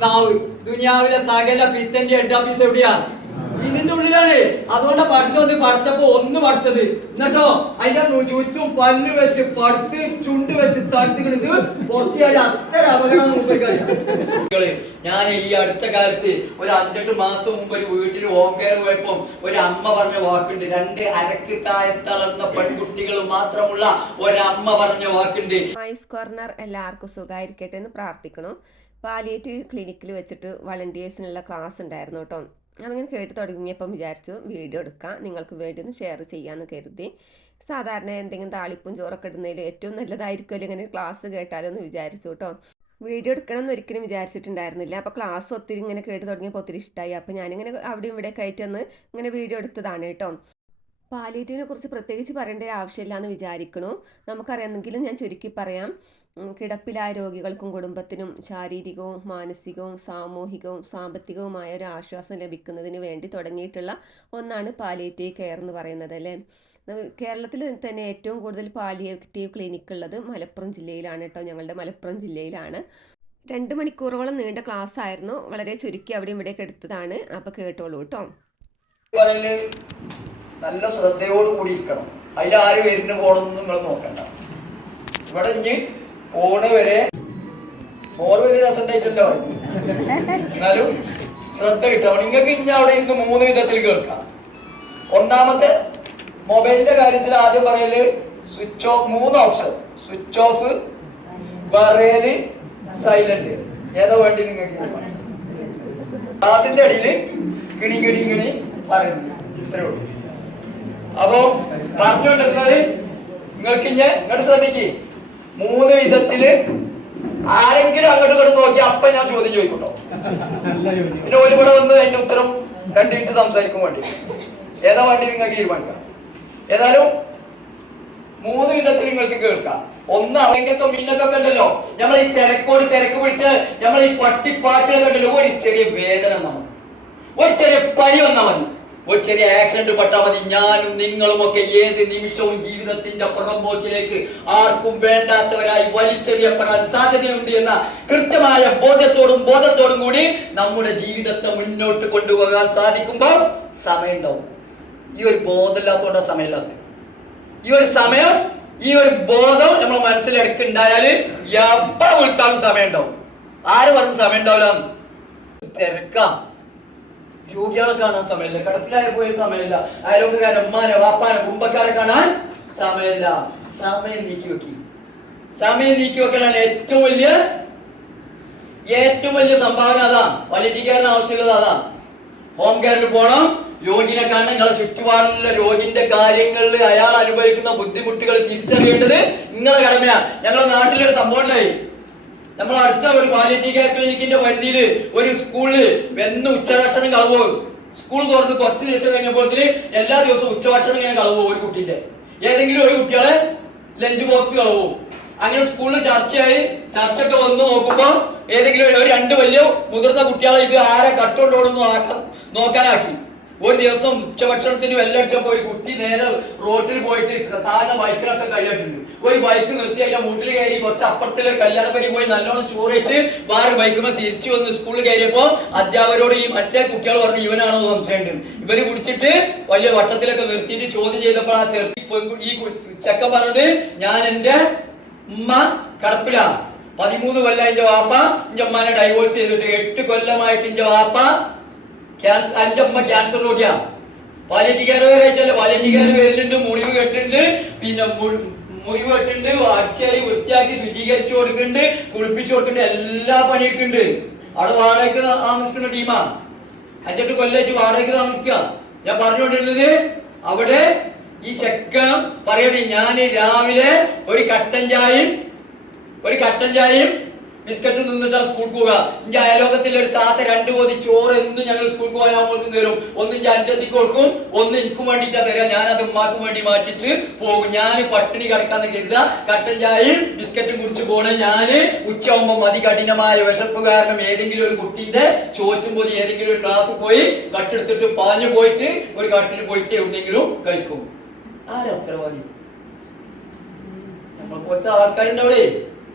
നാവ്. ദുനിയാവിലെ സകല പിത്തന്റെ ഹെഡ് ഓഫീസ് എവിടെയാ ഇതിന്റെ ഉള്ളിലാണ്. അതുകൊണ്ട് പഠിച്ചത് പഠിച്ചപ്പോ ഒന്ന് പഠിച്ചത് എന്നിട്ടോ അതിന്റെ നു- ചുറ്റും പല്ല് വെച്ച് പടുത്ത് ചുണ്ട് വെച്ച് തടുത്തുകൾ ഇത് പുറത്തിയാൽ അത്ര അപകടം ഞാൻ ഈ അടുത്ത കാലത്ത് ഒരു അഞ്ചെട്ട് മാസം മുമ്പ് ഒരു വീട്ടിൽ ഹോം കെയർ പോയപ്പോ ഒരു അമ്മ പറഞ്ഞ വാക്കുണ്ട്. രണ്ട് അരക്ക് താഴെ തളർന്ന പെൺകുട്ടികൾ മാത്രമുള്ള ഒരമ്മ പറഞ്ഞ വാക്കുണ്ട്. വൈസ് കോർണർ എല്ലാവർക്കും സുഖമായിരിക്കട്ടെ എന്ന് പ്രാർത്ഥിക്കണം പാലിയേറ്റീവ് ക്ലിനിക്കിൽ വെച്ചിട്ട് വളണ്ടിയേഴ്സിനുള്ള ക്ലാസ് ഉണ്ടായിരുന്നു കേട്ടോ. അതങ്ങനെ കേട്ട് തുടങ്ങിയപ്പം വിചാരിച്ചു വീഡിയോ എടുക്കാം നിങ്ങൾക്ക് വേണ്ടി ഒന്ന് ഷെയർ ചെയ്യാമെന്ന് കരുതി. സാധാരണ എന്തെങ്കിലും താളിപ്പും ചോറൊക്കെ ഇടുന്നതിൽ ഏറ്റവും നല്ലതായിരിക്കുമല്ലോ ഇങ്ങനെ ക്ലാസ് കേട്ടാലെന്ന് വിചാരിച്ചു കേട്ടോ. വീഡിയോ എടുക്കണം എന്ന് ഒരിക്കലും വിചാരിച്ചിട്ടുണ്ടായിരുന്നില്ല. അപ്പോൾ ക്ലാസ് ഒത്തിരി ഇങ്ങനെ കേട്ട് തുടങ്ങിയപ്പോൾ ഒത്തിരി ഇഷ്ടമായി അപ്പോൾ ഞാനിങ്ങനെ അവിടെയും ഇവിടെ കയറ്റൊന്ന് ഇങ്ങനെ വീഡിയോ എടുത്തതാണ് കേട്ടോ. പാലിയേറ്റീവിനെ കുറിച്ച് പ്രത്യേകിച്ച് പറയേണ്ട ആവശ്യമില്ല എന്ന് വിചാരിക്കണു. നമുക്കറിയാമെങ്കിലും ഞാൻ ചുരുക്കി പറയാം. കിടപ്പിലായ രോഗികൾക്കും കുടുംബത്തിനും ശാരീരികവും മാനസികവും സാമൂഹികവും സാമ്പത്തികവുമായ ഒരു ആശ്വാസം ലഭിക്കുന്നതിന് വേണ്ടി തുടങ്ങിയിട്ടുള്ള ഒന്നാണ് പാലിയേറ്റീവ് കെയർ എന്ന് പറയുന്നത് അല്ലേ? കേരളത്തിൽ തന്നെ ഏറ്റവും കൂടുതൽ പാലിയേറ്റീവ് ക്ലിനിക്ക് ഉള്ളത് മലപ്പുറം ജില്ലയിലാണ് കേട്ടോ. ഞങ്ങളുടെ മലപ്പുറം ജില്ലയിലാണ്. രണ്ട് മണിക്കൂറോളം നീണ്ട ക്ലാസ് ആയിരുന്നു. വളരെ ചുരുക്കി അവിടെയും ഇവിടെയൊക്കെ എടുത്തതാണ്. അപ്പോൾ കേട്ടോളൂ കേട്ടോ. നല്ല ശ്രദ്ധയോട് കൂടി ഇരിക്കണം. അതിൽ ആര് വരുന്ന പോകണമെന്ന് നിങ്ങൾ നോക്കണ്ട. ഇവിടെ ഇനി പോണ് വരെ. ഫോർ വലിയ രസം ഉണ്ടായിട്ടല്ലോ എന്നാലും ശ്രദ്ധ കിട്ടണം നിങ്ങൾക്ക് ഇനി അവിടെ ഇരുന്ന് മൂന്ന് വിധത്തിൽ കേൾക്കാം. ഒന്നാമത്തെ മൊബൈലിന്റെ കാര്യത്തിൽ ആദ്യം പറയൽ സ്വിച്ച് ഓഫ് മൂന്ന് ഓപ്ഷൻ സ്വിച്ച് ഓഫ് പറയൽ സൈലന്റ് ഏതാ വേണ്ടി തീരുമാനിക്കാം. ക്ലാസിന്റെ അടിയിൽ കിണി കിണി കിണി പറയുന്നു ഇത്രേ ഉള്ളൂ. അപ്പോ പറഞ്ഞുകൊണ്ടിരുന്നത് നിങ്ങൾക്ക് ഞാൻ ഇങ്ങോട്ട് ശ്രദ്ധിക്ക്. മൂന്ന് വിധത്തിൽ ആരെങ്കിലും അങ്ങോട്ട് ഇങ്ങോട്ട് നോക്കി അപ്പൊ ഞാൻ ചോദ്യം ചോദിക്കട്ടോ. പിന്നെ ഒരു കൂടെ വന്ന് അതിന്റെ ഉത്തരം കണ്ടിട്ട് മിനിറ്റ് സംസാരിക്കും വേണ്ടി. ഏതാ വേണ്ടി നിങ്ങൾക്ക് തീരുമാനിക്കാം? ഏതായാലും മൂന്ന് വിധത്തിൽ നിങ്ങൾക്ക് കേൾക്കാം. ഒന്ന് അവയ്ക്കൊക്കെ മിന്നൊക്കെ ഉണ്ടല്ലോ നമ്മൾ ഈ തിരക്കോട് തിരക്ക് പിടിച്ച് നമ്മൾ ഈ പട്ടിപ്പാച്ചിലൊക്കെ ഉണ്ടല്ലോ ഒരു ചെറിയ വേദന നമ്മൾ ഒരു ചെറിയ പനി വന്നാൽ മതി. ഒരു ചെറിയ ആക്സിഡന്റ് പെട്ടാൽ മതി. ഞാനും നിങ്ങളും ഒക്കെ ഏത് നിമിഷവും ജീവിതത്തിന്റെ പുറമ്പോക്കിലേക്ക് ആർക്കും വേണ്ടാത്തവരായി വലിച്ചെറിയപ്പെടാൻ സാധ്യതയുണ്ട് എന്ന കൃത്യമായ ബോധ്യത്തോടും ബോധത്തോടും കൂടി നമ്മുടെ ജീവിതത്തെ മുന്നോട്ട് കൊണ്ടുപോകാൻ സാധിക്കുമ്പോൾ സമയമുണ്ടാവും. ഈ ഒരു ബോധമില്ലാത്തതുകൊണ്ടാണ് സമയമില്ലാത്തത്. ഈ ഒരു സമയം ഈ ഒരു ബോധം നമ്മൾ മനസ്സിലെടുക്കുണ്ടായാൽ എപ്പോഴും വിളിച്ചാലും സമയം ഉണ്ടാവും ആര് പറഞ്ഞു സമയം ഉണ്ടാവില്ല തിരക്കാം. രോഗികളെ കാണാൻ സമയമില്ല. കടപ്പിലായ പോയ സമയമില്ല. അയലോക്കാരെ ഉമ്മാനെ വാപ്പാനെ കുമ്പക്കാരെ കാണാൻ സമയമില്ല. സമയം നീക്കി വെക്കി. സമയം നീക്കി വെക്കലാണ് ഏറ്റവും വലിയ ഏറ്റവും വലിയ സംഭാവന അതാ. വലിറ്റിക്കാരന് ആവശ്യമുള്ളത് അതാണ് ഹോം കെയറിൽ പോകണം രോഗിനെ കാണാൻ നിങ്ങളെ ചുറ്റുപാടുള്ള രോഗിന്റെ കാര്യങ്ങളിൽ അയാൾ അനുഭവിക്കുന്ന ബുദ്ധിമുട്ടുകൾ തിരിച്ചറിയേണ്ടത് നിങ്ങളുടെ കടമയാ. ഞങ്ങളുടെ നാട്ടിലൊരു സംഭവം ഉണ്ടായി. നമ്മൾ അടുത്ത ഒരു പാലിയേറ്റീവ് കെയർ ക്ലിനിക്കിന്റെ പരിധിയിൽ ഒരു സ്കൂളിൽ വെന്ന് ഉച്ചഭക്ഷണം കളവ് സ്കൂൾ തുറന്ന് കുറച്ച് ദിവസം കഴിഞ്ഞപ്പോൾ എല്ലാ ദിവസവും ഉച്ചഭക്ഷണം ഇങ്ങനെ കളവ് ഒരു കുട്ടിന്റെ. ഏതെങ്കിലും ഒരു കുട്ടികളെ ലഞ്ച് ബോക്സ് കളവും അങ്ങനെ സ്കൂളിൽ ചർച്ചയായി. ചർച്ചയൊക്കെ വന്ന് നോക്കുമ്പോൾ ഏതെങ്കിലും ഒരു രണ്ട് വലിയ മുതിർന്ന കുട്ടികളെ ഇത് ആരെ കട്ടുണ്ടോളൊന്നും നോക്കാനാക്കി. ഒരു ദിവസം ഉച്ചഭക്ഷണത്തിന് വെല്ലടിച്ചപ്പോ ഒരു കുട്ടി നേരെ റോഡിൽ പോയിട്ട് സാധാരണ ബൈക്കിലൊക്കെ കൈയായിട്ടുണ്ട് ഒരു ബൈക്ക് നിർത്തി അതിന്റെ മുട്ടിൽ കയറി കുറച്ച് അപ്പുറത്തിലെ കല്യാണപ്പരി പോയി നല്ലോണം ചോറ് വെച്ച് വേറെ ബൈക്കുമ്പോ തിരിച്ചു വന്ന് സ്കൂളിൽ കയറിയപ്പോ അധ്യാപകരോട് ഈ മറ്റേ കുട്ടികൾ പറഞ്ഞു ഇവനാണോ സംശയമുണ്ട്. ഇവർ കുടിച്ചിട്ട് വലിയ വട്ടത്തിലൊക്കെ നിർത്തിയിട്ട് ചോദ്യം ചെയ്തപ്പോൾ ആ ചെറുക്കി ഈ ചെക്ക പറഞ്ഞത് ഞാൻ എന്റെ ഉമ്മ കടപ്പിലാണ് പതിമൂന്ന് കൊല്ലം എന്റെ വാപ്പ എന്റെ ഉമ്മാനെ ഡൈവോഴ്സ് ചെയ്തിട്ട് എട്ട് കൊല്ലമായിട്ട് എന്റെ വാപ്പ ക്യാൻസർ അഞ്ചമ്മ ക്യാൻസർ രോഗിയാ പാലിറ്റിക്കാര് കഴിച്ചല്ലേ പാലിയറ്റിക്കാരെ വരുന്നുണ്ട് മുറിവ് കെട്ടുണ്ട് പിന്നെ മുറിവ് കെട്ടുണ്ട് അടിച്ചാരി വൃത്തിയാക്കി ശുചീകരിച്ചു കൊടുക്കുന്നുണ്ട്. കുളിപ്പിച്ചു കൊടുക്കുന്നുണ്ട്. എല്ലാ പണിയൊക്കെയുണ്ട് അവിടെ വാടകയ്ക്ക് താമസിക്കുന്ന ടീമാ. അഞ്ചെട്ട് കൊല്ലായിട്ട് വാടകയ്ക്ക് താമസിക്കാം ഞാൻ പറഞ്ഞുകൊണ്ടിരുന്നത് അവിടെ ഈ ചെക്ക പറയണേ ഞാൻ രാവിലെ ഒരു കട്ടൻ ചായയും ഒരു കട്ടൻ ചായയും ബിസ്ക്കറ്റ് നിന്നിട്ടാ സ്കൂൾ പോവുക. ഇഞ്ചി അയലോകത്തിൽ ഒരു താത്ത രണ്ടു കോതി ചോറ് എന്നും ഞങ്ങൾ സ്കൂൾ പോയാകുമ്പോൾ തരും. ഒന്ന് ഇഞ്ചി അഞ്ചത്തി കൊടുക്കും ഒന്ന് എനിക്കും വേണ്ടിയിട്ടാ തരാം. ഞാൻ അത് ഉമ്മാക്കും വേണ്ടി മാറ്റിച്ച് പോകും. ഞാൻ പട്ടിണി കിടക്കാന്ന് കരുതുക. കട്ടൻ ചായയും ബിസ്ക്കറ്റും കുടിച്ച് പോണേ. ഞാൻ ഉച്ചയാകുമ്പോൾ അതികഠിനമായ വിശപ്പ് കാരണം ഏതെങ്കിലും ഒരു കുട്ടിന്റെ ചോറ്റും പോയി ഏതെങ്കിലും ഒരു ക്ലാസ് പോയി കട്ടെടുത്തിട്ട് പാഞ്ഞു പോയിട്ട് ഒരു കട്ടിൽ പോയിട്ട് എവിടെയെങ്കിലും കഴിക്കും. ആരാ ഉത്തരവാദി? നമ്മൾ പോലത്തെ ആൾക്കാരുണ്ട് അവിടെ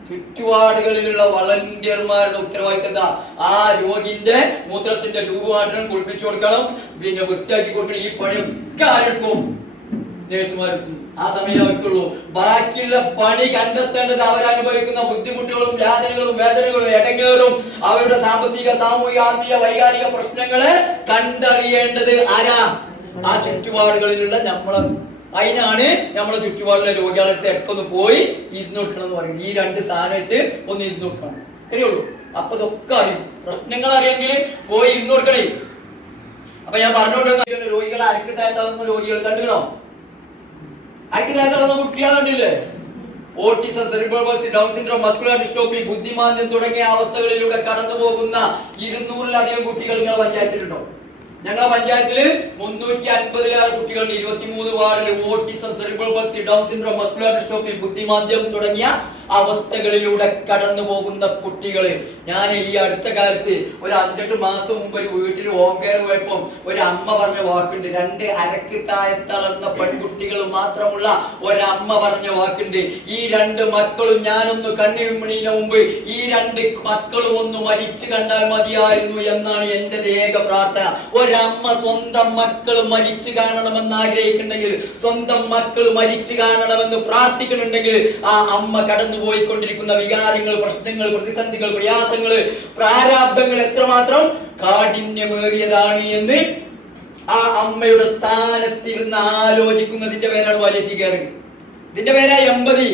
ചുറ്റുപാടുകളിലുള്ള വളണ്ടിയർമാരുടെ ഉത്തരവാദിത്തം ആ രോഗിന്റെ മൂത്രത്തിന്റെ രൂപമാറ്റം കുളിപ്പിച്ചു കൊടുക്കണം. പിന്നെ വൃത്തിയാക്കി കൊടുക്കണം. ഈ പണിയൊക്കെ ആർക്കും നേഴ്സുമാർക്കും ആ സമയം അവർക്കുള്ളൂ. ബാക്കിയുള്ള പണി കണ്ടെത്തേണ്ടത് അവരനുഭവിക്കുന്ന ബുദ്ധിമുട്ടുകളും യാതനകളും വേദനകളും ഇടങ്ങേറും അവരുടെ സാമ്പത്തിക സാമൂഹിക ആത്മീയ വൈകാരിക പ്രശ്നങ്ങളെ കണ്ടറിയേണ്ടത് ആരാ? ആ ചുറ്റുപാടുകളിലുള്ള നമ്മളെ. അതിനാണ് നമ്മളെ ചുറ്റുപാടിലെ രോഗികളടുത്ത് അടുത്ത് ഒന്ന് പോയി ഇരുന്ന് കൊടുക്കണം എന്ന് പറയും ഈ രണ്ട് സാധനമായിട്ട് ഒന്ന് ഇരുന്ന് കൊടുക്കണം ഇത്രയേ അപ്പൊ ഇതൊക്കെ അറിയും. പ്രശ്നങ്ങൾ അറിയാമെങ്കിൽ പോയി ഇരുന്ന് കൊടുക്കണേ അപ്പൊ ഞാൻ പറഞ്ഞുകൊണ്ടിരുന്ന രോഗികൾ അരക്ക് താഴ്ത്താവുന്ന രോഗികൾ കണ്ടുകണോ അരക്ക് താഴ്ത്താവുന്ന കുട്ടികൾ കണ്ടില്ലേ? Autism cerebral down syndrome muscular dystrophy ബുദ്ധിമാന്ദ്യം തുടങ്ങിയ അവസ്ഥകളിലൂടെ കടന്നു പോകുന്ന ഇരുന്നൂറിലധികം കുട്ടികൾ നിങ്ങൾ പഞ്ചായത്തിലുണ്ടോ? ഞങ്ങളുടെ പഞ്ചായത്തിൽ മുന്നൂറ്റി അൻപതിലേറെ കുട്ടികളുടെ ഇരുപത്തിമൂന്ന് വാർഡിൽ autism cerebral palsy down syndrome muscular dystrophy ബുദ്ധിമാന്ദ്യം തുടങ്ങിയ അവസ്ഥകളിലൂടെ കടന്നു പോകുന്ന കുട്ടികൾ. ഞാൻ ഈ അടുത്ത കാലത്ത് ഒരു അഞ്ചെട്ട് മാസം മുമ്പ് ഒരു വീട്ടിൽ ഹോം കെയർ പോയപ്പോൾ ഒരു അമ്മ പറഞ്ഞ വാക്കുണ്ട്. രണ്ട് അരക്ക് താഴത്തളർന്ന പെൺകുട്ടികൾ മാത്രമുള്ള ഒരമ്മ പറഞ്ഞ വാക്കുണ്ട്. ഈ രണ്ട് മക്കളും ഞാനൊന്ന് കണ്ണിമണിന് മുമ്പ് ഈ രണ്ട് മക്കളും ഒന്ന് മരിച്ചു കണ്ടാൽ മതിയായിരുന്നു എന്നാണ് എന്റെ ഏക പ്രാർത്ഥന. ഒരമ്മ സ്വന്തം മക്കൾ മരിച്ചു കാണണമെന്ന് ആഗ്രഹിക്കുന്നുണ്ടെങ്കിൽ സ്വന്തം മക്കൾ മരിച്ചു കാണണമെന്ന് പ്രാർത്ഥിക്കുന്നുണ്ടെങ്കിൽ ആ അമ്മ കടന്നു പോയിക്കൊണ്ടിരിക്കുന്ന വികാരങ്ങൾ പ്രശ്നങ്ങൾ പ്രതിസന്ധികൾ പ്രയാസങ്ങൾ പ്രാരാബ്ദങ്ങൾ എത്രമാത്രം കാഠിന്യമേറിയതാണ് എന്ന് ആ അമ്മയുടെ സ്ഥാനത്തിരുന്ന് ആലോചിക്കുന്നതിന്റെ പേരാണ് വാലിറ്റി കെയർ ഇതിന്റെ പേരാ എമ്പതി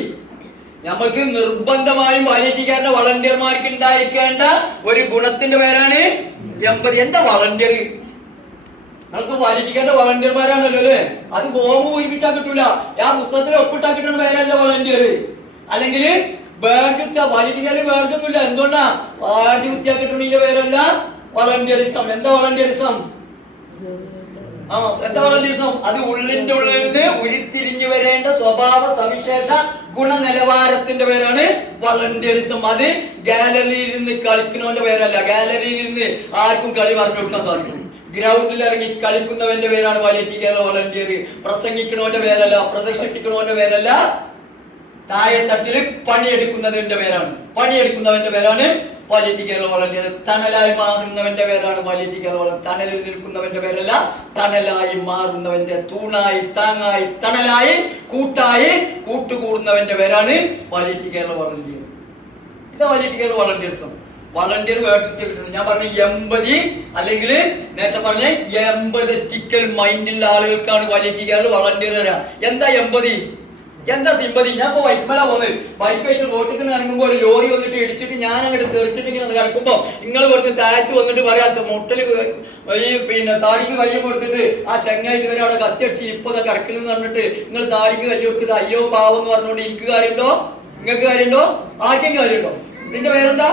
നമുക്ക് നിർബന്ധമായും വാലിറ്റിക്കാരന്റെ വളണ്ടിയർമാർക്ക് ഉണ്ടായിരിക്കേണ്ട ഒരു ഗുണത്തിന്റെ പേരാണ് എമ്പതി എന്താ വളണ്ടിയർ? നമുക്ക് വാലിറ്റിക്കാരന്റെ വളണ്ടിയർമാരാണല്ലോ അല്ലേ? അത് ഫോം പൂരിപ്പിച്ചാൽ കിട്ടൂല. ആ പുസ്തകത്തിൽ ഒപ്പിട്ടാൽ പേരല്ല വളണ്ടിയർ. അല്ലെങ്കിൽ വേർജുത്ത വാലിറ്റിക്കാരന് വേർജൊന്നുമില്ല എന്തുകൊണ്ടാ? വാർജ് കിട്ടുന്നതിന്റെ പേരല്ല വളണ്ടിയറിസം. എന്താ വളണ്ടിയറിസം? ആ എന്താ വളണ്ടിയറിസം? അത് ഉള്ളിന്റെ ഉള്ളിൽ നിന്ന് ഉരുത്തിരിഞ്ഞു വരേണ്ട സ്വഭാവ സവിശേഷ ഗുണനിലവാരത്തിന്റെ പേരാണ് വളണ്ടിയറിസം. അത് ഗാലറിയിൽ നിന്ന് കളിക്കുന്നവന്റെ പേരല്ല. ഗാലറിയിൽ നിന്ന് ആർക്കും കളി പറഞ്ഞു കൊടുക്കാൻ സാധിക്കും ഗ്രൗണ്ടിൽ ഇറങ്ങി കളിക്കുന്നവന്റെ പേരാണ് വലിയ വളണ്ടിയർ. പ്രസംഗിക്കണവന്റെ പേരല്ല പ്രദർശിപ്പിക്കണവന്റെ പേരല്ല താഴെ തട്ടിൽ പണിയെടുക്കുന്നതിന്റെ പേരാണ്. പണിയെടുക്കുന്നവന്റെ പേരാണ് പൊളിറ്റിക്കൽ വളർത്തിയത് തണലായി മാറുന്നവന്റെ പേരാണ് പൊളിറ്റിക്കൽ വളർ തണലിൽ നിൽക്കുന്നവന്റെ പേരല്ല തണലായി മാറുന്നവന്റെ തൂണായി താങ്ങായി തണലായി കൂട്ടായി കൂട്ടുകൂടുന്നവന്റെ പേരാണ് പൊളിറ്റിക്കൽ വളണ്ടിയർ ഇതാ ക്വാലിറ്റി കേരള വളണ്ടിയർ വേർതിരിച്ച് ഞാൻ പറഞ്ഞ എൺപതി അല്ലെങ്കിൽ നേരത്തെ പറഞ്ഞ എൺപതെറ്റിക്കൽ മൈൻഡുള്ള ആളുകൾക്കാണ് പൊളിറ്റിക്കൽ വളണ്ടിയർ എന്താ എൺപതി? എന്താ സിമ്പതി? ഞാൻ ഇപ്പൊ വൈക്കുമല പോകുന്നത് ബൈക്കായിട്ട് റോട്ടിൽ ഇറങ്ങുമ്പോൾ ഒരു ലോറി വന്നിട്ട് ഇടിച്ചിട്ട് ഞാൻ അങ്ങോട്ട് തെറിച്ചിട്ട് ഇങ്ങനെ കിടക്കുമ്പോ നിങ്ങൾ ഇവിടുന്ന് താഴത്ത് വന്നിട്ട് പറയാ മുട്ടൽ ഈ പിന്നെ താടിക്ക് കയ്യിൽ കൊടുത്തിട്ട് ആ ചെങ്ങായി ഇതുവരെ അവിടെ കത്തിയടിച്ച് ഇപ്പൊ കിടക്കണെന്ന് പറഞ്ഞിട്ട് നിങ്ങൾ താടിക്ക് കയ്യിൽ കൊടുത്തിട്ട് അയ്യോ പാവം എന്ന് പറഞ്ഞുകൊണ്ട് എനിക്ക് കാര്യമുണ്ടോ നിങ്ങൾക്ക് കാര്യമുണ്ടോ ആർക്കും കാര്യമുണ്ടോ ഇതിന്റെ പേരെന്താ?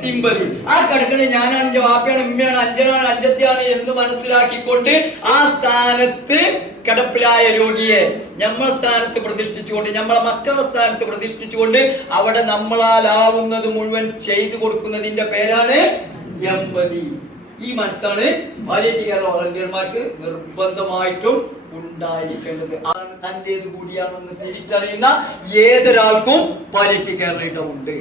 സിമ്പതി. ആ കിടക്കണ ഞാനാണ് എന്റെ വാപ്പയാണ് ഉമ്മയാണ് അഞ്ചനാണ് അഞ്ചത്തെയാണ് എന്ന് മനസ്സിലാക്കിക്കൊണ്ട് ആ സ്ഥാനത്ത് കിടപ്പിലായ രോഗിയെ നമ്മളെ സ്ഥാനത്ത് പ്രതിഷ്ഠിച്ചുകൊണ്ട് നമ്മളെ മക്കളുടെ സ്ഥാനത്ത് പ്രതിഷ്ഠിച്ചുകൊണ്ട് അവിടെ നമ്മളാലാവുന്നത് മുഴുവൻ ചെയ്തു കൊടുക്കുന്നതിന്റെ പേരാണ് എമ്പതി. ഈ മനസ്സാണ് പാലിയേറ്റീവ് കെയർ വളണ്ടിയർമാർക്ക് നിർബന്ധമായിട്ടും ഉണ്ടായിരിക്കേണ്ടത്. തന്റേത് കൂടിയാണെന്ന് തിരിച്ചറിയുന്ന ഏതൊരാൾക്കും പാലിയേറ്റീവ് കേരളീട്ടമുണ്ട്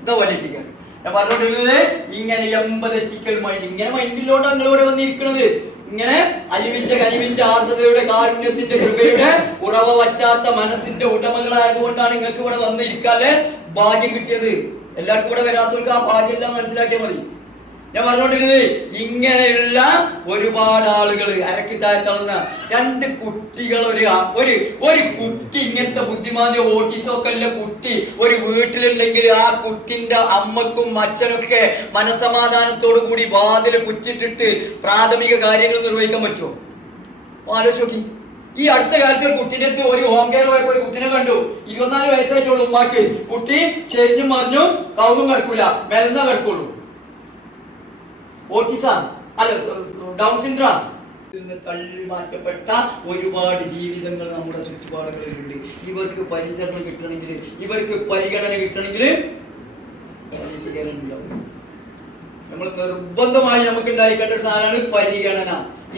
ഇതാ ക്വാലിറ്റി കെയർ ഞാൻ പറഞ്ഞോണ്ടിരുന്നത് ഇങ്ങനെ എമ്പതെറ്റിക്കൽ മൈൻഡ് ഇങ്ങനെ മൈൻഡിലോട്ട് നിങ്ങൾ ഇവിടെ വന്നിരിക്കുന്നത് ഇങ്ങനെ അലിവിന്റെ കലിവിന്റെ ആർദ്രതയുടെ കാരുണ്യത്തിന്റെ കൃപയുടെ ഉറവ വറ്റാത്ത മനസ്സിന്റെ ഉടമകളായതുകൊണ്ടാണ് നിങ്ങൾക്ക് ഇവിടെ വന്നിരിക്കാല്ലേ ഭാഗ്യം കിട്ടിയത്. എല്ലാവർക്കും ഇവിടെ വരാത്തവർക്ക് ആ ഭാഗ്യം എല്ലാം മനസ്സിലാക്കിയാൽ മതി. ഞാൻ പറഞ്ഞോണ്ടിരുന്നത് ഇങ്ങനെയുള്ള ഒരുപാട് ആളുകൾ അരക്കി താഴ്ത്തളന്ന രണ്ട് കുട്ടികൾ ഒരു ഒരു ഒരു കുട്ടി ഇങ്ങനത്തെ ബുദ്ധിമാന്തി ഓട്ടിസം ഉള്ള കുട്ടി ഒരു വീട്ടിലുണ്ടെങ്കിൽ ആ കുട്ടിന്റെ അമ്മക്കും അച്ഛനൊക്കെ മനസമാധാനത്തോടു കൂടി വാതിൽ കുറ്റിട്ടിട്ട് പ്രാഥമിക കാര്യങ്ങൾ നിർവഹിക്കാൻ പറ്റുമോ? ആലോചിച്ച് ഈ അടുത്ത കാലത്ത് കുട്ടിയുടെ അടുത്ത് ഒരു ഹോം കെയർ പോയപ്പോ ഒരു കുട്ടിനെ കണ്ടു. ഇരുപത്തിനാല് വയസ്സായിട്ടുള്ള ഉമ്മാക്ക്. കുട്ടി ചെരിഞ്ഞും മറിഞ്ഞും കൗതും കിടക്കൂല മെലന്ന കിടക്കുള്ളൂ ഓട്ടിസം അല്ല ഡൗൺ സിൻഡ്രോം നിന്ന് തള്ളി മാറ്റപ്പെട്ട ഒരുപാട് ജീവിതങ്ങൾ നമ്മുടെ ചുറ്റുപാടുകളിലുണ്ട്. ഇവർക്ക് പരിചരണം കിട്ടണമെങ്കിൽ ഇവർക്ക് പരിഗണന കിട്ടണമെങ്കിൽ നമ്മൾ നിർബന്ധമായി നമുക്ക് ഉണ്ടായിക്കേണ്ട സാധനമാണ് പരിഗണന.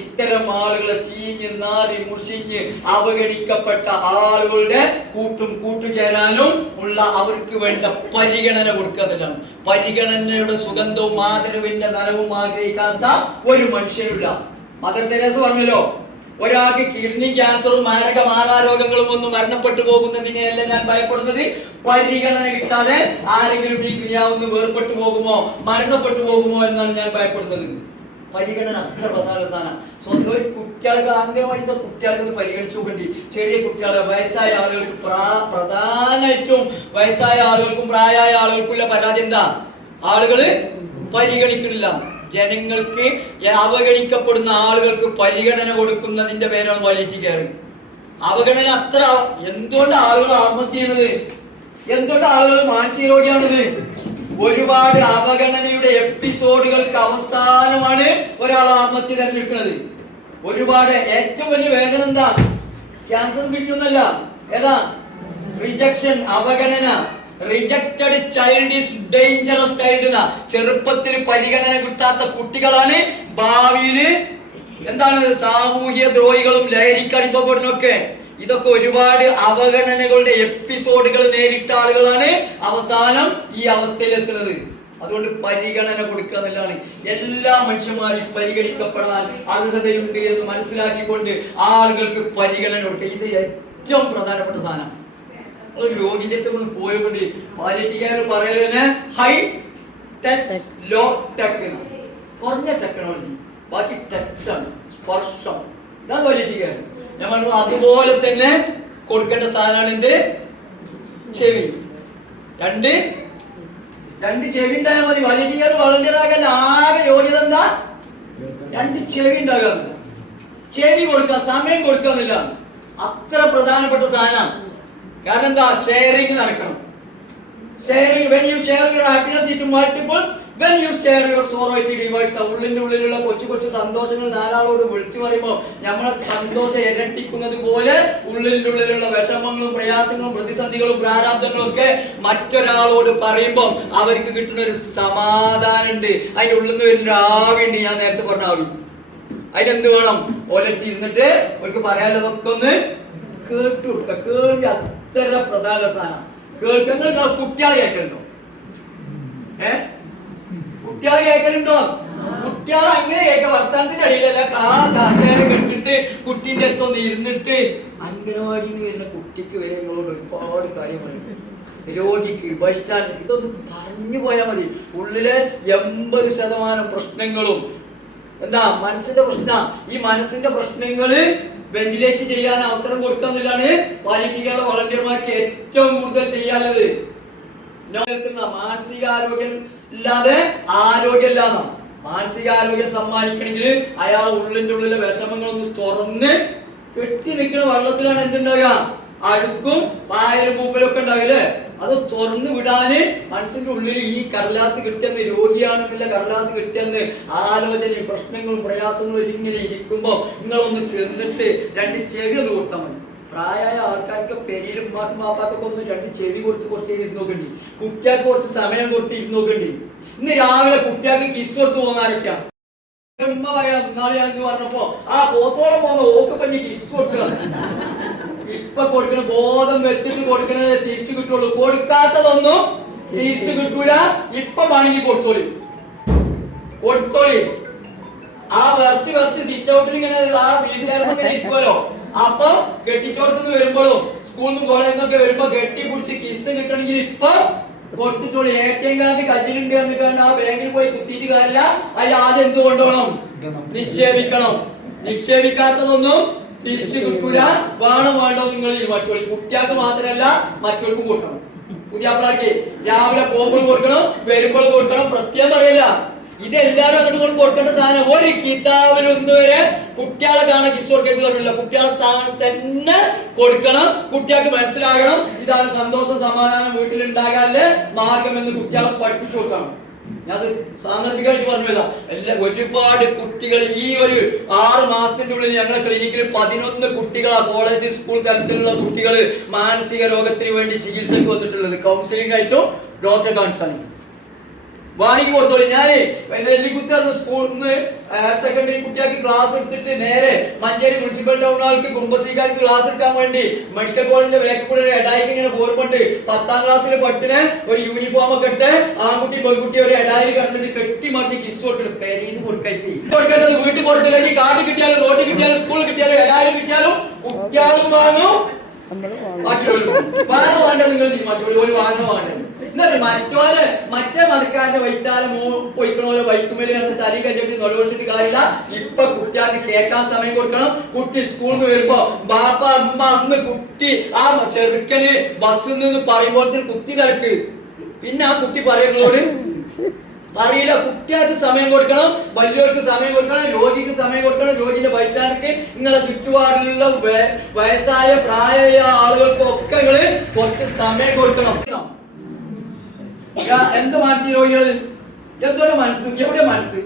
ഇത്തരം ആളുകളെ ചീഞ്ഞ് നാറി മുഷിഞ്ഞ് അവഗണിക്കപ്പെട്ട ആളുകളുടെ കൂട്ടും കൂട്ടുചേരാനും ഉള്ള അവർക്ക് വേണ്ട പരിഗണന കൊടുക്കുന്നതിലാണ് പരിഗണനയുടെ സുഗന്ധവും ആദരവിന്റെ നനവും ആഗ്രഹിക്കാത്ത ഒരു മനുഷ്യരില്ല മദർ തെരേസ പറഞ്ഞല്ലോ ഒരാൾക്ക് കിഡ്നി ക്യാൻസറും മാരക മാറാരോഗങ്ങളും ഒന്നും മരണപ്പെട്ടു പോകുന്നതിനെയല്ല ഞാൻ ഭയപ്പെടുന്നത്. പരിഗണന കിട്ടാതെ ആരെങ്കിലും ഈ ദുനിയാവുന്ന് വേർപെട്ടു പോകുമോ മരണപ്പെട്ടു പോകുമോ എന്നാണ് ഞാൻ ഭയപ്പെടുന്നത്. പരിഗണന അത്ര പ്രധാന സാധനം. സ്വന്തം ഒരു കുട്ടികൾക്ക് അംഗനവാടിത്തെ കുട്ടികൾക്ക് പരിഗണിച്ചു നോക്കേണ്ടി. ചെറിയ കുട്ടികളെ വയസ്സായ ആളുകൾക്ക് പ്രാ- പ്രധാനമായിട്ടും വയസ്സായ ആളുകൾക്കും പ്രായമായ ആളുകൾക്കുള്ള പരാതി എന്താ? ആളുകൾ പരിഗണിക്കുന്നില്ല. ജനങ്ങൾക്ക് അവഗണിക്കപ്പെടുന്ന ആളുകൾക്ക് പരിഗണന കൊടുക്കുന്നതിന്റെ പേരാണ് ക്വാലിറ്റി കെയർ. അവഗണന അത്ര എന്തുകൊണ്ട് ആളുകൾ ആത്മഹത്യ ചെയ്യുന്നത്? എന്തുകൊണ്ട് ആളുകൾ മാനസിക രോഗിയാണത് ഒരുപാട് അവഗണനയുടെ എപ്പിസോഡുകൾക്ക് അവസാനമാണ് ഒരാൾ ആത്മഹത്യ തെരഞ്ഞെടുക്കുന്നത്. ഒരുപാട് ഏറ്റവും വലിയ വേദന എന്താ? ക്യാൻസർ പിടിക്കുന്നല്ല ഏതാ? റിജക്ഷൻ അവഗണന. Rejected child is dangerous child ചെറുപ്പത്തിൽ പരിഗണന കിട്ടാത്ത കുട്ടികളാണ് ഭാവിയിൽ എന്താണ് സാമൂഹ്യ ദ്രോഹികളും ലഹരിക്കടിപ്പപ്പെടുന്നൊക്കെ ഇതൊക്കെ ഒരുപാട് അവഗണനകളുടെ എപ്പിസോഡുകൾ നേരിട്ട ആളുകളാണ് അവസാനം ഈ അവസ്ഥയിൽ എത്തുന്നത് അതുകൊണ്ട് പരിഗണന കൊടുക്കുക എന്നുള്ളതാണ്. എല്ലാ മനുഷ്യന്മാരും പരിഗണിക്കപ്പെടാൻ അർഹതയുണ്ട് എന്ന് മനസ്സിലാക്കിക്കൊണ്ട് ആളുകൾക്ക് പരിഗണന കൊടുക്കുക. ഇത് ഏറ്റവും പ്രധാനപ്പെട്ട സാധനം. ഒരു രോഗിന്റെ അടുത്ത് ഒന്ന് പോയതുകൊണ്ട് പാലിറ്റിക്കാർ പറയുന്നത് ഹൈ ടച്ച് ലോ ടെക് കുറഞ്ഞ ടെക്നോളജി ബാക്കി ടച്ചാണ് സ്പർശം. ഇതാണ് പാലിറ്റിക്കാർ ഞാൻ പറഞ്ഞു അതുപോലെ തന്നെ കൊടുക്കേണ്ട സാധനമാണ് എന്ത്? ചെവി. രണ്ട്. രണ്ട് ചെവി ഉണ്ടായാൽ മതി. വലിയ വളണ്ടിയർ ആകാൻ ആകെ യോഗ്യത എന്താ? രണ്ട് ചെവി ഉണ്ടാകാം ചെവി കൊടുക്കുക സമയം കൊടുക്കുന്നില്ല അത്ര പ്രധാനപ്പെട്ട സാധനം. കാരണം എന്താ? ഷെയറിങ് നടക്കണം. Sharing when you share your happiness it multiples when you share your sorrow it divides ഉള്ളിന്റെ ഉള്ളിലുള്ള കൊച്ചു കൊച്ചു സന്തോഷങ്ങൾ നാലാളോട് വിളിച്ചു പറയുമ്പോൾ നമ്മളെ സന്തോഷം ഇരട്ടിക്കുന്നത് പോലെ ഉള്ളിന്റെ ഉള്ളിലുള്ള വിഷമങ്ങളും പ്രയാസങ്ങളും പ്രതിസന്ധികളും പ്രാരാബ്ദങ്ങളും ഒക്കെ മറ്റൊരാളോട് പറയുമ്പോൾ അവർക്ക് കിട്ടുന്ന ഒരു സമാധാനം ഉണ്ട് അതിന്റെ ഉള്ളിൽ നിന്ന് വരുന്ന ആവിണ്ട് ഞാൻ നേരത്തെ പറഞ്ഞ ആവി അതിനെന്ത് വേണം? ഓലെ ഇരുന്നിട്ട് അവർക്ക് പറയാനൊക്കെ ഒന്ന് കേട്ടു കൊടുക്കുക കേൾവി അത്ര പ്രധാന സാധനം. കേൾക്കുന്ന കുട്ടികൾ കേൾക്കലുണ്ടോ ഏ? കുട്ടികൾ കേൾക്കലുണ്ടോ കുട്ടികൾ അങ്ങനെ കേൾക്ക വർത്താനത്തിന്റെ അടിയിലല്ല. ആ കസേര കെട്ടിട്ട് കുട്ടിന്റെ അടുത്തൊന്ന് ഇരുന്നിട്ട് അംഗനവാടിയിൽ നിന്ന് വരുന്ന കുട്ടിക്ക് വരെ നിങ്ങളോട് ഒരുപാട് കാര്യം രോഗിക്ക് ബസ് സ്റ്റാൻഡിലേക്ക് ഇതൊന്ന് പറഞ്ഞു പോയാൽ മതി. ഉള്ളിലെ എൺപത് ശതമാനം പ്രശ്നങ്ങളും. എന്താ? മനസ്സിന്റെ പ്രശ്ന. ഈ മനസ്സിന്റെ പ്രശ്നങ്ങൾ വെന്റിലേറ്റ് ചെയ്യാൻ അവസരം കൊടുക്കുന്നില്ലാണ് പാലിറ്റിക്കുള്ള വളണ്ടിയർമാർക്ക് ഏറ്റവും കൂടുതൽ ചെയ്യാനുള്ളത്. മാനസികാരോഗ്യം ഇല്ലാതെ ആരോഗ്യം മാനസിക മാനസികാരോഗ്യം സമ്മാനിക്കണമെങ്കിൽ അയാൾ ഉള്ളിന്റെ ഉള്ളിലെ വിഷമങ്ങളൊന്ന് തുറന്ന് കെട്ടി നിൽക്കുന്ന വെള്ളത്തിലാണ് എന്തുണ്ടാവുക? അഴുക്കും പായലും പൂപ്പലും ഒക്കെ ഉണ്ടാവില്ലേ? അത് തുറന്നു വിടാന് മനസ്സിന്റെ ഉള്ളിൽ ഈ കടലാസ് കിട്ടിയെന്ന് രോഗിയാണെന്നില്ല കടലാസ് കിട്ടിയെന്ന് ആലോചനയും പ്രശ്നങ്ങളും പ്രയാസങ്ങളും ഇങ്ങനെ ഇരിക്കുമ്പോ നിങ്ങളൊന്ന് ചെന്നിട്ട് രണ്ട് ചെവി ഒന്ന് കൊടുത്താൽ മതി. പ്രായമായ ആൾക്കാർക്ക് പെരിയിലും ഉമ്മാക്കും ബാപ്പാക്കൊക്കെ ഒന്ന് രണ്ട് ചെവി കൊടുത്ത് കുറച്ച് ഇരുന്ന് നോക്കണ്ടി. കുട്ടിയാക്ക് കുറച്ച് സമയം കൊടുത്ത് ഇരുന്ന് നോക്കണ്ടി. ഇന്ന് രാവിലെ കുട്ടിയാക്ക് കിസ് കൊടുത്ത് പോകുന്നാരൊക്കെയാ ഉമ്മ പറയാം നാളെ ഞാൻ പറഞ്ഞപ്പോ ആ പോത്തോളം പോകുന്ന ഓക്ക് പറ്റി കിസ് കൊടുക്കണം. ഇപ്പൊ കൊടുക്കണ ബോധം വെച്ചിട്ട് കൊടുക്കണത് തിരിച്ചു കിട്ടുള്ളൂ. കൊടുക്കാത്തതൊന്നും തിരിച്ചു കിട്ടൂല. ഇപ്പൊ പണിക്ക് കൊടുത്തോളി. കൊടുത്തോളി. ആ വിറച്ച് വിറച്ച് സിറ്റ് ഔട്ടിൽ ഇങ്ങനെ ആ വീൽ ഇങ്ങനെ ഇരിക്കുമല്ലോ അപ്പൊ കെട്ടിച്ചോടത്തുനിന്ന് വരുമ്പോഴും സ്കൂളിൽ നിന്ന് കോളേജിൽ നിന്നൊക്കെ വരുമ്പോ കെട്ടി പിടിച്ച് കിസ് കിട്ടണമെങ്കിൽ ഇപ്പൊ കൊടുത്തിട്ടുള്ളൂ ഏറ്റവും കാലത്ത് കജിലുണ്ട് എന്നിട്ടാണ് ആ ബാങ്കിൽ പോയി കുത്തിയിട്ട് കാര്യമില്ല. അതിൽ ആദ്യം എന്ത് കൊണ്ടുപോകണം നിക്ഷേപിക്കണം. നിക്ഷേപിക്കാത്തതൊന്നും തിരിച്ചു കിട്ടൂല. വേണം വേണ്ടോ നിങ്ങൾ മറ്റൊരു കുട്ടികൾക്ക് മാത്രമല്ല മറ്റവർക്കും കൊടുക്കണം. പുതിയ രാവിലെ പോകുമ്പോൾ കൊടുക്കണം വരുമ്പോൾ കൊടുക്കണം. പ്രത്യേകം പറയില്ല. ഇതെല്ലാരും അങ്ങോട്ട് കൊണ്ട് കൊടുക്കേണ്ട സാധനം. ഒരു കിതാബിലൊന്നും വരെ കുട്ടികളെ കാണാൻ കിസ് കൊടുക്കരുത് കുട്ടികളെ തന്നെ കൊടുക്കണം. കുട്ടികൾക്ക് മനസ്സിലാകണം. ഇതാണ് സന്തോഷം സമാധാനം വീട്ടിൽ ഉണ്ടാകാനുള്ള മാർഗം എന്ന് കുട്ടികളെ പഠിപ്പിച്ചു കൊടുക്കണം. ഞാൻ സാന്ദർഭികമായിട്ട് പറഞ്ഞില്ല എല്ലാ ഒരുപാട് കുട്ടികൾ ഈ ഒരു ആറ് മാസത്തിന്റെ ഉള്ളിൽ ഞങ്ങളുടെ ക്ലിനിക്കിൽ പതിനൊന്ന് കുട്ടികളാ കോളേജ് സ്കൂൾ തലത്തിലുള്ള കുട്ടികൾ മാനസിക രോഗത്തിന് വേണ്ടി ചികിത്സയ്ക്ക് വന്നിട്ടുള്ളത്. കൗൺസിലിംഗ് ആയിട്ടും ഡോക്ടറെ കാണിച്ചാണ് വാണിക്ക് കൊടുത്തോളി. ഞാനേ എന്ന സ്കൂളിൽ നിന്ന് ഹയർ സെക്കൻഡറി കുട്ടിയാക്കി ക്ലാസ് എടുത്തിട്ട് നേരെ മഞ്ചേരി മുനിസിപ്പൽ ടൗൺ ആൾക്ക് കുടുംബശ്രീക്കാർക്ക് ക്ലാസ് എടുക്കാൻ വേണ്ടി മെഡിക്കൽ കോളേജിന്റെ വേക്കപ്പുഴ എടായിക്ക് ഇങ്ങനെ പോർപ്പുണ്ട് പത്താം ക്ലാസ്സിൽ പഠിച്ചിന് ഒരു യൂണിഫോം ഒക്കെ ഇട്ട് ആൺകുട്ടി പെൺകുട്ടി ഒരു ഇടായി കണ്ടിട്ട് കെട്ടി മാറ്റി കിസ് കൊടുക്കണം പെരീന്ന് കൊടുക്കൈക്ക് കൊടുക്കേണ്ടത് വീട്ടിൽ കൊടുത്തില്ലെങ്കിൽ കാട്ടിൽ കിട്ടിയാലും റോഡിൽ കിട്ടിയാലും സ്കൂളിൽ കിട്ടിയാലും ഇടായി കിട്ടിയാലും കുട്ടിയാലും വാങ്ങും. മറ്റോലെ മറ്റേ മതക്കാരന്റെ വൈത്താലെ പൊയ്ക്കണോലെ വൈക്കുമേലെ എന്ന് തലി കല്ലിട്ട് നൊലവെച്ചിട്ട് കാര്യമില്ല. ഇപ്പൊ കുട്ടിയാൾക്ക് കേൾക്കാൻ സമയം കൊടുക്കണം. കുട്ടി സ്കൂളിൽ നിന്ന് വരുമ്പോ ബാപ്പ അമ്മ അന്ന് കുട്ടി ആ ചെറുക്കന് ബസ്സിൽ നിന്ന് പറയുമ്പോൾ കുത്തി തലക്ക് പിന്നെ ആ കുട്ടി പറയുന്നതോട് അറിയില്ല. കുട്ടികൾക്ക് സമയം കൊടുക്കണം വലിയവർക്ക് സമയം കൊടുക്കണം രോഗിക്ക് സമയം കൊടുക്കണം. രോഗിന്റെ ബൈസ്റ്റാൻഡർക്ക് നിങ്ങളെ ചുറ്റുപാടിലുള്ള വയസ്സായ പ്രായമായ ആളുകൾക്കൊക്കെ നിങ്ങൾ കുറച്ച് സമയം കൊടുക്കണം. എന്ത് മാനസിക രോഗികൾ? എന്തോടെ മനസ്സ്? എവിടെ മനസ്സ്?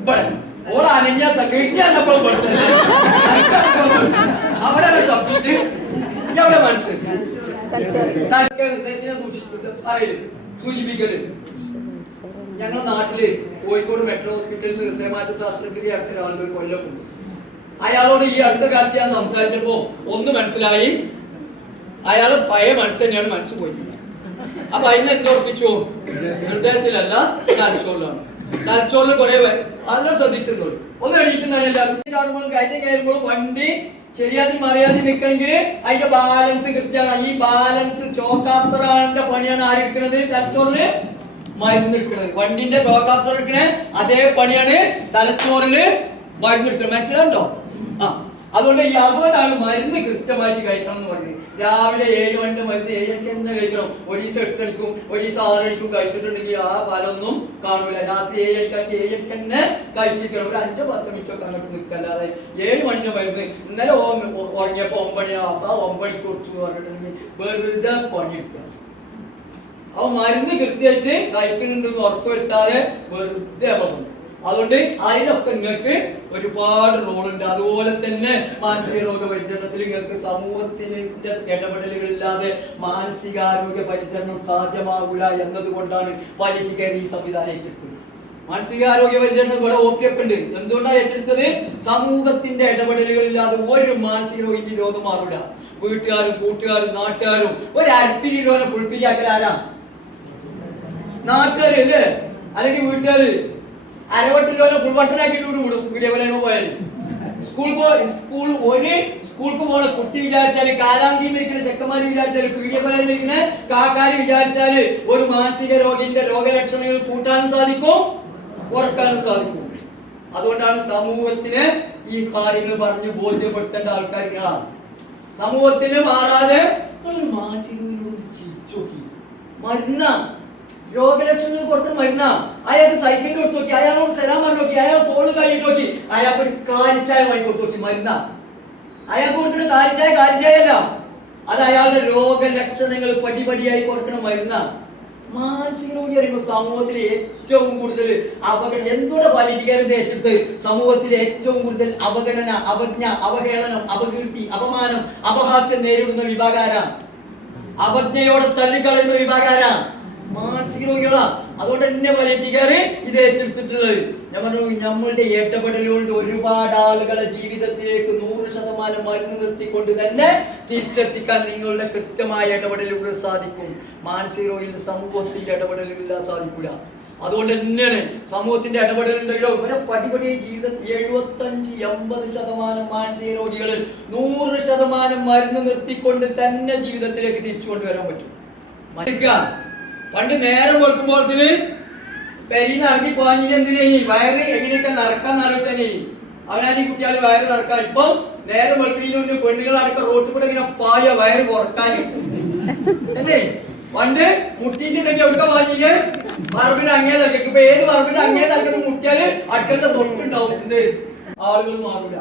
ഇവിടെ. ഓള കഴിഞ്ഞപ്പോൾ അവിടെ തപ്പിച്ച് എവിടെ മനസ്സ്? സൂക്ഷിച്ചിട്ട്? പറയൽ സൂചിപ്പിക്കൽ. ഞങ്ങളുടെ നാട്ടിൽ കോഴിക്കോട് മെട്രോ ഹോസ്പിറ്റലിൽ ഹൃദയമാറ്റ ശാസ്ത്രക്രിയ അടുത്ത ഒരാളുടെ ഒരു കൊല്ലമുണ്ട്. അയാളോട് ഈ അടുത്ത കാലത്ത് ഞാൻ സംസാരിച്ചപ്പോ ഒന്ന് മനസ്സിലായി. അയാൾ പഴയ മനസ്സ് തന്നെയാണ് മനസ്സ് പോയിട്ടില്ല. അപ്പൊ അതിന് എന്തോ ഉറപ്പിച്ചു? ഹൃദയത്തിലല്ല തലച്ചോറിലാണ്. തലച്ചോറിൽ കുറെ വളരെ ശ്രദ്ധിച്ചിരുന്നു ഒന്ന് ചാടുമ്പോഴും കയറ്റം കയറുമ്പോഴും വണ്ടി ശരിയാതി മറിയാതി നിൽക്കണമെങ്കിൽ അതിന്റെ ബാലൻസ് കൃത്യമാണ്. ഈ ബാലൻസ് ചോക്കാപ്സറാന്റെ പണിയാണ് ആരെടുക്കുന്നത് തലച്ചോറിൽ മരുന്ന് എടുക്കുന്നത് വണ്ടിന്റെ ചോക്കാപ്സർ എടുക്കണേ അതേ പണിയാണ് തലച്ചോറിൽ മരുന്ന് എടുക്കുന്നത് മനസ്സിലാണ്ടോ ആ. അതുകൊണ്ട് ഈ അതുകൊണ്ടാണ് മരുന്ന് കൃത്യമായിട്ട് കഴിക്കണം എന്ന് പറഞ്ഞത്. രാവിലെ ഏഴ് മണി മരുന്ന് ഏഴ് മണിക്ക് തന്നെ കഴിക്കണം? ഒരു ദിവസം എട്ടടിക്കും ഒരു ദിവസം ആറടിക്കും കഴിച്ചിട്ടുണ്ടെങ്കിൽ ആ ഫലമൊന്നും കാണൂല. രാത്രി ഏഴ് ഏഴ് തന്നെ കഴിച്ചിരിക്കണം. ഒരു അഞ്ചോ പത്ത് മിനിറ്റോ കണ്ടിട്ട് നിൽക്കല്ലാതെ ഏഴ് മണിന്റെ മരുന്ന് ഇന്നലെ ഉറങ്ങിയപ്പോ ഒമ്പണിയാ അപ്പൊ ഒമ്പണിക്ക് കൊടുത്തു പറഞ്ഞിട്ടുണ്ടെങ്കിൽ വെറുതെ പണിയെടുക്കുക. അപ്പൊ മരുന്ന് കൃത്യമായിട്ട് കഴിക്കുന്നുണ്ടെന്ന് ഉറപ്പുവരുത്താതെ വെറുതെ അമർന്നു അതുകൊണ്ട് അതിനൊക്കെ നിങ്ങൾക്ക് ഒരുപാട് റോൾ ഉണ്ട്. അതുപോലെ തന്നെ മാനസിക രോഗ പരിചരണത്തിൽ നിങ്ങൾക്ക് സമൂഹത്തിന്റെ ഇടപെടലുകളില്ലാതെ മാനസികാരോഗ്യ പരിചരണം സാധ്യമാകില്ല എന്നതുകൊണ്ടാണ് പാലിക്ക് കയറി ഈ സംവിധാനം ഏറ്റെടുത്തത്. മാനസികാരോഗ്യ പരിചരണം കൂടെ ഒ ഒക്കെ ഉണ്ട്. എന്തുകൊണ്ടാണ് ഏറ്റെടുത്തത്? സമൂഹത്തിന്റെ ഇടപെടലുകളില്ലാതെ ഒരു മാനസിക രോഗിന്റെ രോഗം മാറില്ല വീട്ടുകാരും കൂട്ടുകാരും നാട്ടുകാരും ഒരു അരപ്പിരി രോഗം നാട്ടുകാർ നാട്ടുകാര് അല്ലേ അല്ലെങ്കിൽ വീട്ടുകാര്? അരവട്ടിലോനെ ഫുൾ ബട്ടനാക്കിയിട്ട് വിടും. വീഡിയോ പോലെ പോയാൽ സ്കൂൾ സ്കൂൾ ഒരു സ്കൂൾക്ക് പോണ കുട്ടി വിചാരിച്ചാൽ കാലാന്തിയും ഇരിക്കുന്ന ചെക്കന്മാര് വിചാരിച്ചാൽ പീഡിയ പോലെ ഇരിക്കുന്ന കാക്കാര് വിചാരിച്ചാൽ ഒരു മാനസിക രോഗിന്റെ രോഗലക്ഷണങ്ങൾ കൂട്ടാനും സാധിക്കും കുറക്കാനും സാധിക്കും. അതുകൊണ്ടാണ് സമൂഹത്തിന് ഈ കാര്യങ്ങൾ പറഞ്ഞ് ബോധ്യപ്പെടുത്തേണ്ട ആൾക്കാർ നിങ്ങളാണ് സമൂഹത്തിന് മാറാതെ നിങ്ങളൊരു മാനസിക രോഗിയോട് ഒന്ന് മരുന്ന രോഗലക്ഷണങ്ങൾ കൊടുക്കുന്ന മരുന്ന. അയാൾക്ക് സൈക്കിൾ കൊടുത്തു നോക്കി അയാളോട് സലാം പറഞ്ഞു നോക്കി അയാൾ തോളിൽ കൈയിട്ട് നോക്കി അയാൾക്ക് ഒരു കാലിച്ചായ വാങ്ങി കൊടുത്തു നോക്കി മരുന്ന. അയാൾക്ക് കൊടുക്കുന്ന കാലിച്ചായ കാലിച്ചായ അല്ല അത് അയാളുടെ രോഗലക്ഷണങ്ങൾ പടിപടിയായി കൊടുക്കണ മരുന്ന. മാനസിക രോഗി പറയുമ്പോൾ സമൂഹത്തിലെ ഏറ്റവും കൂടുതൽ അപകടം എന്തുകൊണ്ട് പാലിക്കുകയായിരുന്നു ഏറ്റെടുത്ത്? സമൂഹത്തിലെ ഏറ്റവും കൂടുതൽ അവഗണന അവജ്ഞ അവഹേളനം അപകീർത്തി അപമാനം അപഹാസ്യം നേരിടുന്ന വിഭാഗാര അവജ്ഞയോടെ തള്ളിക്കളയുന്ന വിഭാഗാര മാനസിക രോഗികളാ അതുകൊണ്ട് എന്നെ പാലിക്കാര് ഇത് ഏറ്റെടുത്തിട്ടുള്ളത്. ഞാൻ പറഞ്ഞു നമ്മളുടെ ഏറ്റപ്പെടലുകൊണ്ട് കൊണ്ട് ഒരുപാട് ആളുകളെ ജീവിതത്തിലേക്ക് നൂറ് ശതമാനം മരുന്ന് നിർത്തിക്കൊണ്ട് തന്നെ തിരിച്ചെത്തിക്കാൻ നിങ്ങളുടെ കൃത്യമായ ഇടപെടലുകൾ സാധിക്കും. മാനസിക രോഗിയിൽ സമൂഹത്തിന്റെ ഇടപെടലുകളില്ല സാധിക്കില്ല അതുകൊണ്ട് തന്നെയാണ് സമൂഹത്തിന്റെ ഇടപെടലുണ്ടല്ലോ. ഇവരെ പടിപടി ജീവിതം എഴുപത്തഞ്ച് എൺപത് ശതമാനം മാനസിക രോഗികൾ നൂറ് ശതമാനം മരുന്ന് നിർത്തിക്കൊണ്ട് തന്നെ ജീവിതത്തിലേക്ക് തിരിച്ചു കൊണ്ടുവരാൻ പറ്റും. പണ്ട് നേരം വെളുക്കുമ്പോഴത്തിന് പെരീന്ന് ഇറങ്ങി പോയി എന്തിനേനി വയറ് എങ്ങനെയൊക്കെ നടക്കാൻ അവനാണ് ഈ കുട്ടികൾ വയറ് നടക്കാൻ. ഇപ്പൊ നേരം വെളുപ്പിനുണ്ട് പെണ്ണുകൾ അടക്കം റോട്ടിൽ കൂടെ ഇങ്ങനെ പായ വയറ് കുറയ്ക്കാൻ അല്ലേ? പണ്ട് മുട്ടിയിട്ടുണ്ടെങ്കിൽ എവിടെ വാങ്ങിയില്ലേ പറമ്പിന്റെ അങ്ങേ തലക്ക് ഇപ്പൊ ഏത് പറമ്പിന്റെ അങ്ങേ നൽകുന്ന മുട്ടിയാൽ അടുക്കളുടെ തൊട്ടുണ്ടാവും. എന്ത്? ആളുകൾ മാറില്ല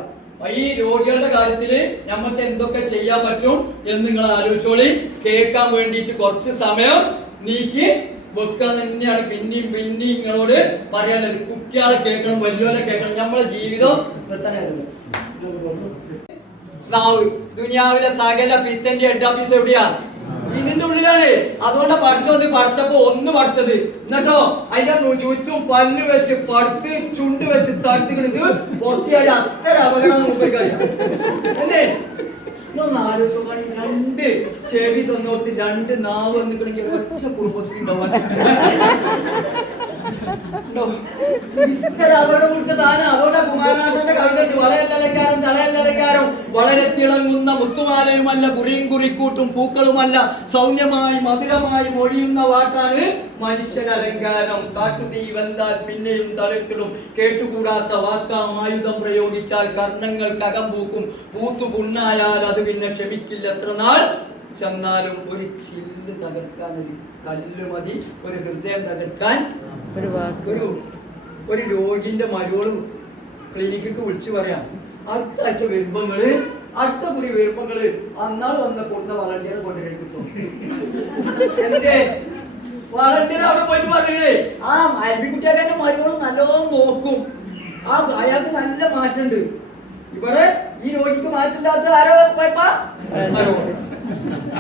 ഈ രോഗികളുടെ കാര്യത്തിൽ നമുക്ക് എന്തൊക്കെ ചെയ്യാൻ പറ്റും എന്ന് നിങ്ങൾ ആലോചിച്ചോളി. കേൾക്കാൻ വേണ്ടിയിട്ട് കുറച്ച് സമയം നീക്കി വെക്കാൻ തന്നെയാണ് പിന്നെയും പിന്നെയും നിങ്ങളോട് പറയാനുള്ളത്. കുട്ടികളെ കേൾക്കണം വലിയോലെ കേൾക്കണം. നമ്മളെ ജീവിതം നിർത്താനായിരുന്നു. നാവ്. ദുനിയാവിലെ സകല പിത്തന്റെ ഹെഡ് ഓഫീസ് എവിടെയാ? ഇതിന്റെ ഉള്ളിലാണ്. അതുകൊണ്ട് പഠിച്ചു വന്ന് പഠിച്ചപ്പോ ഒന്ന് പഠിച്ചത്. എന്നിട്ടോ അതിന്റെ ചുറ്റും പല്ല് വെച്ച് പടുത്ത് ചുണ്ട് വെച്ച് തടുത്തിക്കണത് പുറത്തിയാടി അത്ര അപകടം എന്നെ രണ്ട് ചെവി തന്നോർത്ത് രണ്ട് നാവ് വന്നിക്കണെങ്കിൽ ഒറ്റ കുടുംബശ്രീ ഉണ്ടാവാൻ. അതുകൊണ്ടാ കുമാരനാശന്റെ വളരെ തിളങ്ങുന്ന മുത്തുമാലയുമല്ല കുറിയും കുറിക്കൂട്ടും പൂക്കളുമല്ല സൗമ്യമായി മധുരമായി ഒഴിയുന്ന വാക്കാണ് മനുഷ്യൻ അലങ്കാരം. കാട്ടുതീ വെന്താൽ പിന്നെയും തളിർത്തിടും. കേട്ടുകൂടാത്ത വാക്കാം ആയുധം പ്രയോഗിച്ചാൽ കർണങ്ങൾ കകം പൂക്കും. പൂത്തു പുണ്ണായാൽ അത് പിന്നെ ക്ഷമിക്കില്ല എത്ര നാൾ ചെന്നാലും ഒരു ചില്ല് തകർക്കാൻ ഒരു കല്ല് മതി ഒരു ഹൃദയം തകർക്കാൻ ഒരു ഒരു ഒരു രോഗിന്റെ മരുവളും ക്ലിനിക്കിക്ക് വിളിച്ചു പറയാം. അടുത്ത ആഴ്ച വരുമ്പങ്ങൾ അടുത്ത കുറി വരുമ്പങ്ങൾ അന്നാൾ വന്ന കൊടുത്ത വളണ്ടിയറെ കൊണ്ടുവരുന്നു എന്തേ? വളണ്ടിയർ അവിടെ പോയിട്ട് പറയണേ ആ അൽബിക്കുട്ടിയാക്കാന്റെ മരുവളും നല്ലോണം നോക്കും. ആ അയാൾക്ക് നല്ല മാറ്റമുണ്ട്. ഇവിടെ ഈ രോഗിക്ക് മാറ്റില്ലാത്ത ആരോ പോയപ്പാ?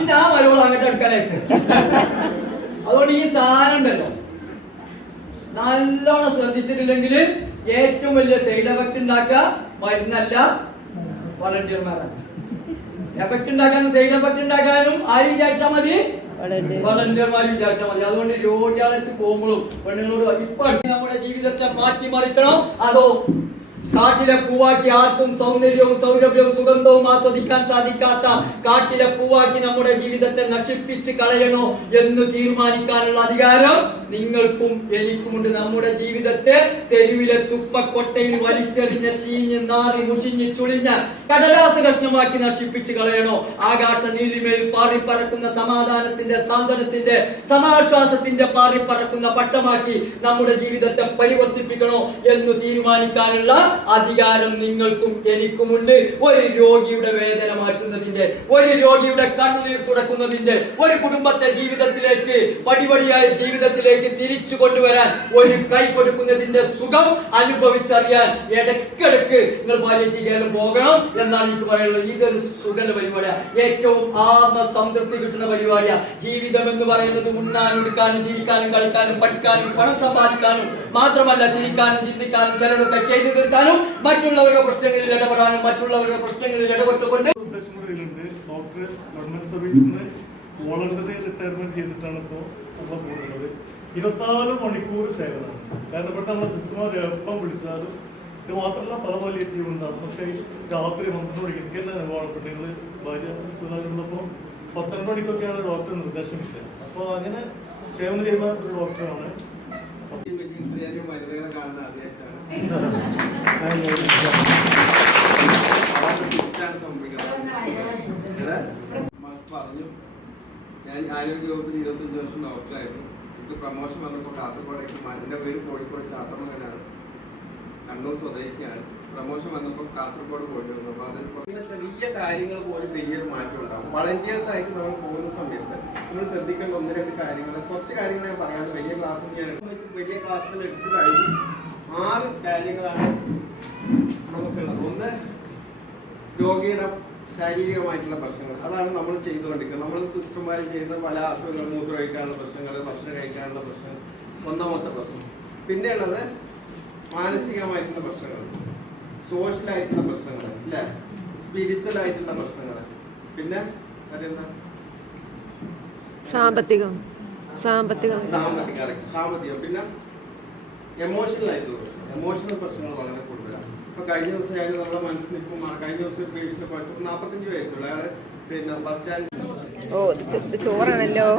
പിന്നെ ആ അങ്ങോട്ട് എടുക്കാനായി. അതുകൊണ്ട് ഈ സാധനം ഉണ്ടല്ലോ. നല്ലോണം ശ്രദ്ധിച്ചിട്ടില്ലെങ്കിൽ ഏറ്റവും വലിയ സൈഡ് എഫക്റ്റ് ഉണ്ടാക്കുക മരുന്നല്ല വളണ്ടിയർമാരാണ് എഫക്റ്റ് ഉണ്ടാക്കാനും സൈഡ് എഫക്ട് ഉണ്ടാക്കാനും ആര് വിചാരിച്ചാൽ മതി? വളണ്ടിയർമാർ വിചാരിച്ചാൽ മതി. അതുകൊണ്ട് രോഗിയാളത്ത് പോകുമ്പോഴും പെണ്ണുങ്ങളോട് ഇപ്പൊ നമ്മുടെ ജീവിതത്തെ മാറ്റി മറിക്കണം അതോ കാട്ടിലെ പൂവാക്കി ആർക്കും സൗന്ദര്യവും സൗരഭ്യവും സുഗന്ധവും ആസ്വദിക്കാൻ സാധിക്കാത്ത കാട്ടിലെ പൂവാക്കി നമ്മുടെ ജീവിതത്തെ നശിപ്പിച്ച് കളയണോ എന്ന് തീരുമാനിക്കാനുള്ള അധികാരം നിങ്ങൾക്കും എനിക്കുമുണ്ട്. നമ്മുടെ ജീവിതത്തെ തെരുവിലെ തുപ്പക്കൊട്ടയിൽ വലിച്ചെറിഞ്ഞ ചീഞ്ഞ് നാറി മുഷിഞ്ഞ് ചുളിഞ്ഞ കടലാസ കഷ്ണമാക്കി നശിപ്പിച്ച് കളയണോ? ആകാശ നീലിമേൽ പാറിപ്പറക്കുന്ന സമാധാനത്തിന്റെ സാന്ത്വനത്തിന്റെ സമാശ്വാസത്തിന്റെ പാറിപ്പറക്കുന്ന പട്ടമാക്കി നമ്മുടെ ജീവിതത്തെ പരിവർത്തിപ്പിക്കണോ എന്ന് തീരുമാനിക്കാനുള്ള അധികാരം നിങ്ങൾക്കും എനിക്കുമുണ്ട്. ഒരു രോഗിയുടെ വേദന മാറ്റുന്നതിന്റെ ഒരു രോഗിയുടെ കണ്ണുനീർ തുടക്കുന്നതിന്റെ ഒരു കുടുംബത്തെ ജീവിതത്തിലേക്ക് പടിപടിയായി ജീവിതത്തിലേക്ക് തിരിച്ചു കൊണ്ടുവരാൻ ഒരു കൈ കൊടുക്കുന്നതിന്റെ സുഖം അനുഭവിച്ചറിയാൻ ഇടയ്ക്കിടയ്ക്ക് നിങ്ങൾ പാലിയേറ്റീവ് കെയറിൽ പോകണം എന്നാണ് എനിക്ക് പറയുന്നത് ഇതൊരു സുഖല പരിപാടിയാണ് ഏറ്റവും ആത്മസംതൃപ്തി കിട്ടുന്ന പരിപാടിയാണ് ജീവിതം എന്ന് പറയുന്നത് ഉണ്ണാനും എടുക്കാനും ജീവിക്കാനും കളിക്കാനും പഠിക്കാനും പണം സമ്പാദിക്കാനും മാത്രമല്ല ചിരിക്കാനും ചിന്തിക്കാനും ചിലതൊക്കെ ചെയ്തു തീർക്കാനും മറ്റുള്ളവരുടെ പ്രശ്നങ്ങളിൽ ഇടപെടാനും മറ്റുള്ളവരുടെ പ്രശ്നങ്ങളിൽ ഇടപെട്ടുകൊണ്ട് ഗവൺമെന്റ് സർവീസിൽ നിന്ന് വോളണ്ടറി റിട്ടയർമെന്റ് ചെയ്തിട്ടാണ് ഇപ്പോൾ നമ്മൾ പോകുന്നത്. ഇരുപത്തിനാല് മണിക്കൂർ സേവനമാണ്. കാരണം ഇവിടെ നമ്മളെ സിസ്റ്റർമാർ എപ്പം വിളിച്ചാലും ഇത് മാത്രമല്ല പല പാലിയേറ്റീവ് ഉണ്ടാവും പക്ഷേ രാത്രി പന്ത്രണ്ട് മണിക്ക് എനിക്ക് തന്നെ അനുഭവമാണ് പെണ്ണുങ്ങൾ ഭാര്യ സുഖമുള്ളപ്പോൾ പന്ത്രണ്ട് മണിക്കൊക്കെയാണ് ഡോക്ടർ നിർദ്ദേശമില്ല? അപ്പോൾ അങ്ങനെ സേവനം ചെയ്യുന്ന ഒരു ഡോക്ടറാണ്. വലിയ കാണുന്ന ആദ്യമായിട്ടാണ് പറഞ്ഞു ഞാൻ ആരോഗ്യ വകുപ്പിൽ ഇരുപത്തഞ്ച് വർഷം ഡോക്ടറായിരുന്നു. എനിക്ക് പ്രൊമോഷൻ വന്നപ്പോൾ കാസർഗോഡേക്ക് എന്റെ പേര് കോഴിക്കോട് ചാത്തമംഗലാണ്. കണ്ണൂർ സ്വദേശിയാണ്. പ്രൊമോഷൻ വന്നപ്പോൾ കാസർഗോഡ് പോയിട്ട് വന്നു അപ്പോൾ അതിൽ ചെറിയ കാര്യങ്ങൾ പോലും വലിയൊരു മാറ്റം ഉണ്ടാകും വളണ്ടിയേഴ്സ് ആയിട്ട് നമ്മൾ പോകുന്ന സമയത്ത് നമ്മൾ ശ്രദ്ധിക്കേണ്ട ഒന്ന് രണ്ട് കാര്യങ്ങൾ കുറച്ച് കാര്യങ്ങൾ ഞാൻ പറയാം. വലിയ ക്ലാസ്സിൽ ഞാൻ വലിയ ക്ലാസ്സുകൾ എടുത്തു കഴിഞ്ഞ് കാര്യങ്ങളാണ് നമുക്കുള്ളത്. ഒന്ന് രോഗിയുടെ ശാരീരികമായിട്ടുള്ള പ്രശ്നങ്ങൾ. അതാണ് നമ്മൾ ചെയ്തുകൊണ്ടിരിക്കുന്നത്. നമ്മൾ സിസ്റ്റർമാർ ചെയ്യുന്ന പല അസുഖങ്ങൾ മൂത്രം കഴിക്കാനുള്ള പ്രശ്നങ്ങൾ ഭക്ഷണം കഴിക്കാനുള്ള പ്രശ്നം ഒന്നാമത്തെ പ്രശ്നം. പിന്നെയുള്ളത് മാനസികമായിട്ടുള്ള പ്രശ്നങ്ങൾ. സോഷ്യലായിട്ടുള്ള പ്രശ്നങ്ങൾ അല്ല സ്പിരിച്വൽ ആയിട്ടുള്ള പ്രശ്നങ്ങൾ. പിന്നെ അതെന്താ? സാമ്പത്തികം. സാമ്പത്തികം. സാമ്പത്തികം. സാമ്പത്തികം. പിന്നെ എമോഷണൽ ആയിട്ടുള്ള എമോഷണൽ പ്രശ്നങ്ങൾ വളരെ കൂടുതലാണ്. ഇപ്പൊ കഴിഞ്ഞ ദിവസം ഞാൻ നമ്മുടെ മനസ്സിൽ നിൽക്കും കഴിഞ്ഞ ദിവസം ഒരു പേഷ്യന്റ് നാൽപ്പത്തഞ്ച് വയസ്സുള്ള അയാൾ പിന്നെ ബസ് സ്റ്റാൻഡ് ഓ ചോറാണല്ലോ.